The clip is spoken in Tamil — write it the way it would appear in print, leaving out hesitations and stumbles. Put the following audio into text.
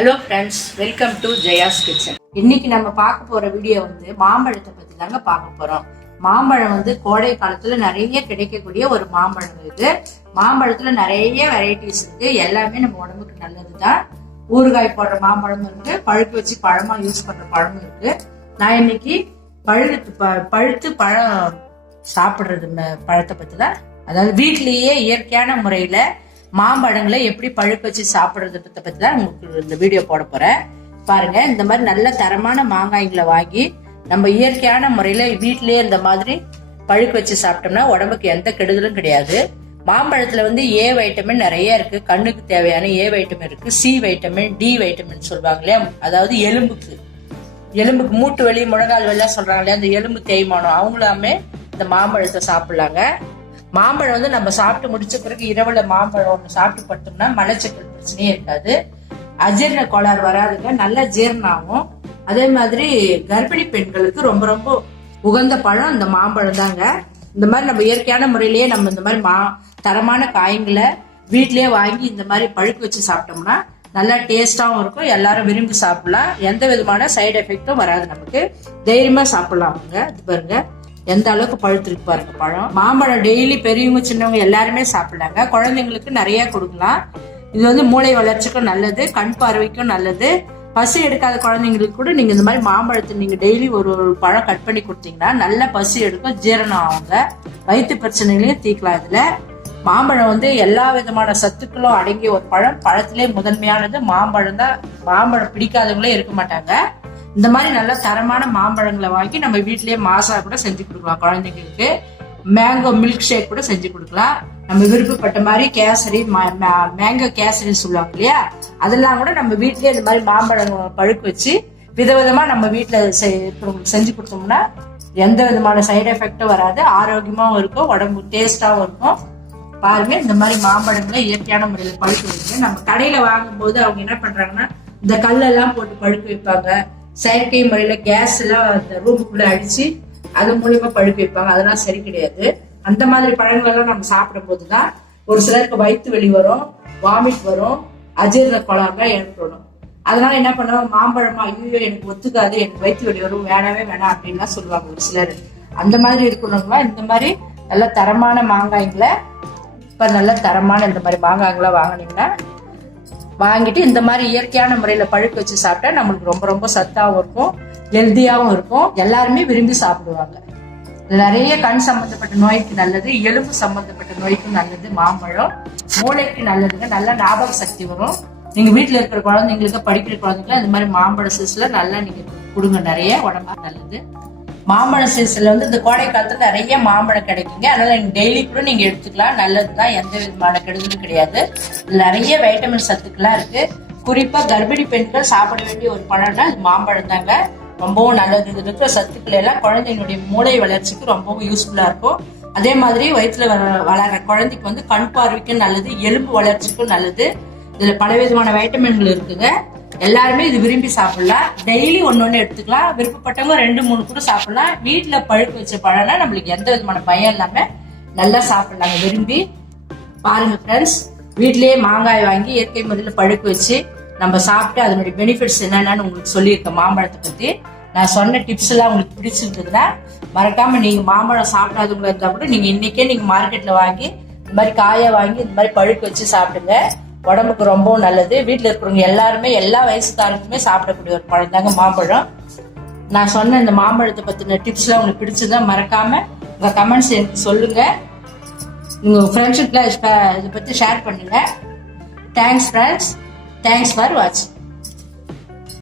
Hello friends, welcome to Jaya's kitchen. இன்னைக்கு நம்ம பார்க்க போற வீடியோ மாம்பழத்தை பத்தி தாங்க பார்க்க போறோம். மாம்பழம் கோடை காலத்துல நிறைய கிடைக்கக்கூடிய ஒரு மாம்பழம் இருக்கு. மாம்பழத்துல நிறைய வெரைட்டிஸ் இருக்கு. எல்லாமே நம்ம உடம்புக்கு நல்லதுதான். ஊறுகாய் போடுற மாம்பழம் இருக்கு, பழுக்க வச்சு பழமா யூஸ் பண்ற பழமும் இருக்கு. நான் இன்னைக்கு பழுத்து பழம் சாப்பிடுறது பழத்தை பத்தி தான், அதாவது வீட்லயே இயற்கையான முறையில மாம்பழங்களை எப்படி பழுக்க வச்சு சாப்பிடுறத பத்தி தான் உங்களுக்கு இந்த வீடியோ போட போறேன். பாருங்க, இந்த மாதிரி நல்ல தரமான மாங்காய்களை வாங்கி நம்ம இயற்கையான முறையில வீட்லயே இந்த மாதிரி பழுக்க வச்சு சாப்பிட்டோம்னா உடம்புக்கு எந்த கெடுதலும் கிடையாது. மாம்பழத்துல ஏ வைட்டமின் நிறைய இருக்கு. கண்ணுக்கு தேவையான ஏ வைட்டமின் இருக்கு, சி வைட்டமின், டி வைட்டமின் சொல்லுவாங்க இல்லையா, அதாவது எலும்புக்கு மூட்டு வலி, முழங்கால் வலி சொல்றாங்க இல்லையா, அந்த எலும்பு தேய்மானம் அவங்களாமே இந்த மாம்பழத்தை சாப்பிடலாங்க. மாம்பழம் நம்ம சாப்பிட்டு முடிச்ச பிறகு இரவுல மாம்பழம் ஒன்று சாப்பிட்டு படுத்தோம்னா மலச்சிக்கல் பிரச்சனையே இருக்காது, அஜீரண கோளாறு வராதுங்க, நல்லா ஜீரணம் ஆகும். அதே மாதிரி கர்ப்பிணி பெண்களுக்கு ரொம்ப ரொம்ப உகந்த பழம் இந்த மாம்பழம் தாங்க. இந்த மாதிரி நம்ம இயற்கையான முறையிலேயே நம்ம இந்த மாதிரி தரமான காய்களை வீட்லயே வாங்கி இந்த மாதிரி பழுக்க வச்சு சாப்பிட்டோம்னா நல்லா டேஸ்டாவும் இருக்கும், எல்லாரும் விரும்பி சாப்பிடலாம், எந்த விதமான சைடு எஃபெக்டும் வராது, நமக்கு தைரியமா சாப்பிடலாமுங்க. இது பாருங்க எந்த அளவுக்கு பழுத்திருக்கு பாருங்க பழம். மாம்பழம் டெய்லி பெரியவங்க சின்னவங்க எல்லாருமே சாப்பிடலாங்க. குழந்தைங்களுக்கு நிறைய கொடுக்கலாம். இது மூளை வளர்ச்சிக்கும் நல்லது, கண் பார்வைக்கும் நல்லது. பசி எடுக்காத குழந்தைங்களுக்கு கூட நீங்க இந்த மாதிரி மாம்பழத்தை நீங்க டெய்லி ஒரு பழம் கட் பண்ணி கொடுத்தீங்கன்னா நல்ல பசி எடுக்கும், ஜீரணம் ஆகுங்க, வயிற்று பிரச்சனைகளையும் தீர்க்கலாம். இதுல மாம்பழம் எல்லா விதமான சத்துக்களும் அடங்கிய ஒரு பழம். பழத்திலே முதன்மையானது மாம்பழம் தான். மாம்பழம் பிடிக்காதவங்களே இருக்க மாட்டாங்க. இந்த மாதிரி நல்ல தரமான மாம்பழங்களை வாங்கி நம்ம வீட்லயே மாசா கூட செஞ்சு கொடுக்கலாம். குழந்தைங்களுக்கு மேங்கோ மில்க் ஷேக் கூட செஞ்சு கொடுக்கலாம். நம்ம விருப்பப்பட்ட மாதிரி கேசரி, மேங்கோ கேசரி சொல்லுவாங்க இல்லையா, அதெல்லாம் கூட நம்ம வீட்லயே இந்த மாதிரி மாம்பழம் பழுக்க வச்சு விதவிதமா நம்ம வீட்டுல செஞ்சு கொடுத்தோம்னா எந்த விதமான சைடு எஃபெக்டும் வராது, ஆரோக்கியமாவும் இருக்கும், உடம்பு டேஸ்டாவும் இருக்கும். பாருங்க, இந்த மாதிரி மாம்பழங்களை இயற்கையான முறையில பழுக்க வைங்க. நம்ம கடையில வாங்கும் போது அவங்க என்ன பண்றாங்கன்னா இந்த கல்லெல்லாம் போட்டு பழுக்க வைப்பாங்க, செயற்கை முறையில கேஸ் எல்லாம் அந்த ரூமுக்குள்ள அடிச்சு அது மூலியமா பழுக்க வைப்பாங்க. அதெல்லாம் சரி கிடையாது. அந்த மாதிரி பழங்கள் எல்லாம் நம்ம சாப்பிடும் போதுதான் ஒரு சிலருக்கு வயிற்று வெளி வரும், வாமிட் வரும், அஜீரண கோளாறு ஏற்படும். அதனால என்ன பண்ணுவாங்க, மாம்பழமா ஐயோ எனக்கு ஒத்துக்காது, எனக்கு வயிற்று வெளி வரும், வேணவே வேணாம் அப்படின்லாம் சொல்லுவாங்க ஒரு சிலர். அந்த மாதிரி இருக்கணுங்களா, இந்த மாதிரி நல்ல தரமான மாங்காய்களை நல்ல தரமான இந்த மாதிரி மாங்காய்களை வாங்கினீங்கன்னா வாங்கிட்டு இந்த மாதிரி இயற்கையான முறையில பழுக்க வச்சு சாப்பிட்டா நம்மளுக்கு ரொம்ப ரொம்ப சத்தாவும் இருக்கும், ஹெல்தியாவும் இருக்கும், எல்லாருமே விரும்பி சாப்பிடுவாங்க. நிறைய கண் சம்பந்தப்பட்ட நோய்க்கு நல்லது, எலும்பு சம்பந்தப்பட்ட நோய்க்கு நல்லது மாம்பழம், மூளைக்கு நல்லதுங்க, நல்ல ஞாபக சக்தி வரும். நீங்க வீட்டுல இருக்கிற குழந்தைங்களுக்கு, படிக்கிற குழந்தைங்களுக்கு இந்த மாதிரி மாம்பழ சீஸ்ல நல்லா நீங்க கொடுங்க, நிறைய உடம்புக்கு நல்லது. மாம்பழ சீசன்ல இந்த கோடை காலத்துல நிறைய மாம்பழம் கிடைக்குங்க. அதனால நீங்க டெய்லி கூட நீங்க எடுத்துக்கலாம், நல்லதுதான், எந்த விதமான கெடுதலும் கிடையாது. நிறைய வைட்டமின் சத்துக்கெல்லாம் இருக்கு. குறிப்பா கர்ப்பிணி பெண்கள் சாப்பிட வேண்டிய ஒரு பழம்னா அது மாம்பழம் தாங்க. ரொம்பவும் நல்லது. இது இருக்கிற சத்துக்கள் எல்லாம் குழந்தைங்களுடைய மூளை வளர்ச்சிக்கு ரொம்பவும் யூஸ்ஃபுல்லா இருக்கும். அதே மாதிரி வயிற்றுல வளர்ற குழந்தைக்கு கண் பார்வைக்கும் நல்லது, எலும்பு வளர்ச்சிக்கும் நல்லது. இதுல பலவிதமான வைட்டமின்கள் இருக்குங்க. எல்லாருமே இது விரும்பி சாப்பிடலாம். டெய்லி ஒன்னொன்னு எடுத்துக்கலாம். விருப்பப்பட்டவங்க 2-3 கூட சாப்பிடலாம். வீட்டுல பழுக்க வச்ச பழம்னா நம்மளுக்கு எந்த விதமான பயம் இல்லாம நல்லா சாப்பிடலாங்க விரும்பி. பாருங்க ஃப்ரெண்ட்ஸ், வீட்லயே மாங்காய் வாங்கி இயற்கை முறையில பழுக்க வச்சு நம்ம சாப்பிட்டு அதனுடைய பெனிஃபிட்ஸ் என்னென்னு உங்களுக்கு சொல்லியிருக்கேன். மாம்பழத்தை பத்தி நான் சொன்ன டிப்ஸ் எல்லாம் உங்களுக்கு பிடிச்சிருக்குதுன்னா மறக்காம நீங்க மாம்பழம் சாப்பிடாதவங்க இருந்தா கூட நீங்க இன்னைக்கே நீங்க மார்க்கெட்ல வாங்கி இந்த மாதிரி காயை வாங்கி இந்த மாதிரி பழுக்க வச்சு சாப்பிடுங்க. உடம்புக்கு ரொம்பவும் நல்லது. வீட்டுல இருக்கிறவங்க எல்லாருமே, எல்லா வயசுக்காரங்களுமே சாப்பிடக்கூடிய ஒரு பழம் தாங்க மாம்பழம். நான் சொன்ன இந்த மாம்பழத்தை பத்தின டிப்ஸ் எல்லாம் உங்களுக்கு பிடிச்சதா மறக்காம உங்க கமெண்ட்ஸ் எனக்கு சொல்லுங்க. உங்க ஃப்ரெண்ட்ஷிப்ல இதை பத்தி ஷேர் பண்ணுங்க. தேங்க்ஸ் ஃப்ரெண்ட்ஸ், தேங்க்ஸ் ஃபார் வாட்சிங்.